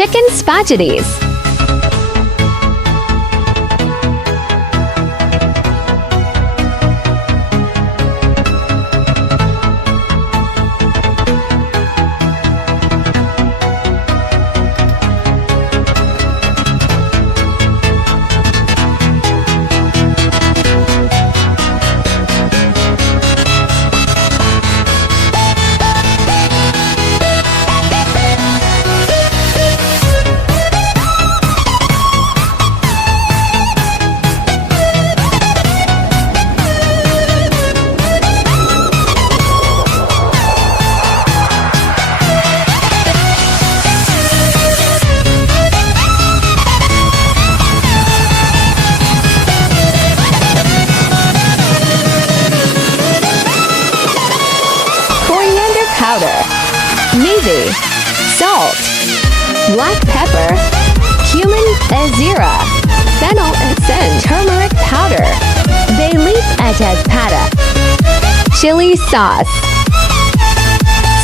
chicken spaghettis. Powder, navy, salt, black pepper, cumin azera, fennel essence, turmeric powder, bay leaf espada, chili sauce,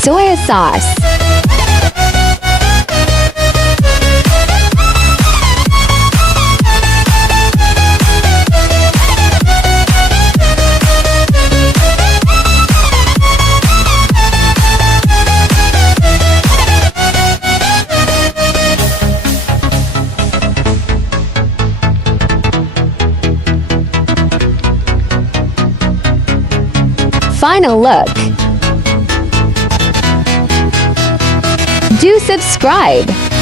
soy sauce, final look. Do subscribe.